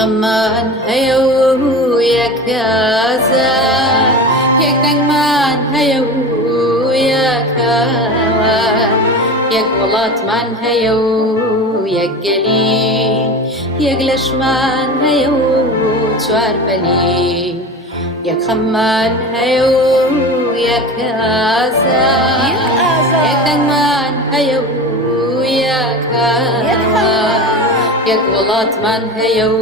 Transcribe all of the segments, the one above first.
یەخەممان هەیە و یەک ئازار، یەک دەنگمان هەیە و یەک هاوار، یەک وڵاتمان هەیە و یەک گەلی، یەک لەشمان هەیە و چوار بەلی، یەخەممان هەیە و یەک ئازار، یەک دەنگمان هەیە و یەک هاوار، یەک وڵاتمان هەیە و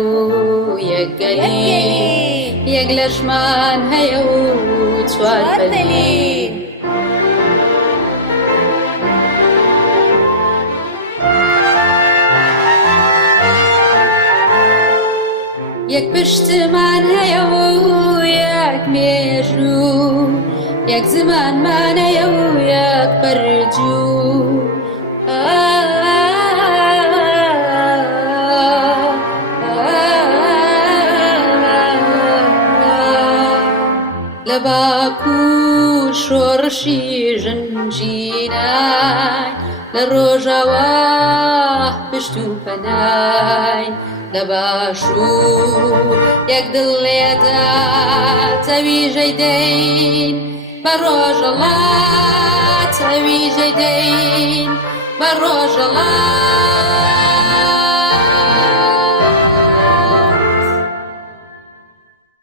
یەک گەلی، یەک لەشمان هەیە و چوار بەلی. یەک پشتمان هەیە و یەک مێژوو، یەک زمانمان هەیە و یەک بەرجوو، لە باکو شۆڕشی ژنجینای، لە ڕۆژاوا پشت و پەنای، لە باشوور یەک دڵ لێدا تەویژەی دەین، بە ڕۆژەڵات تەویژەی دەین، بە ڕۆژەڵات.